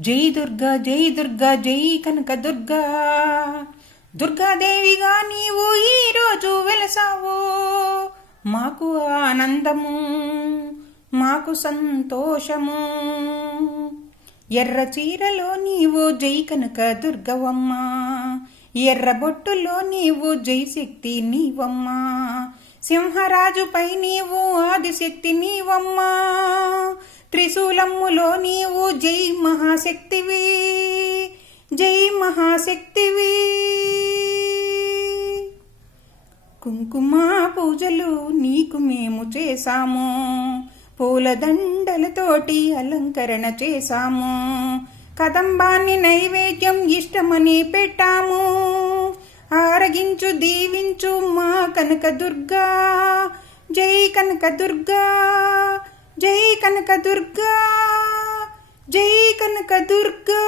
జై దుర్గా జై దుర్గా జై కనక దుర్గా. దుర్గాదేవిగా నీవు ఈరోజు వెలసావు. మాకు ఆనందము, మాకు సంతోషము. ఎర్ర చీరలో నీవు జై కనక దుర్గవమ్మ, ఎర్ర బొట్టులో నీవు జై శక్తి నీవమ్మా. సింహరాజుపై నీవు ఆదిశక్తి నీవమ్మా. త్రిశూలమ్ములో నీవు జై మహాశక్తివి, జై మహాశక్తివి. కుంకుమ పూజలు నీకు మేము చేశాము, పూలదండలతోటి అలంకరణ చేశాము. కదంబాన్ని నైవేద్యం ఇష్టమని పెట్టాము. ఆరగించు దీవించు మా కనక దుర్గా. జై కనక దుర్గా, జై కనక దుర్గా, జై కనక దుర్గా.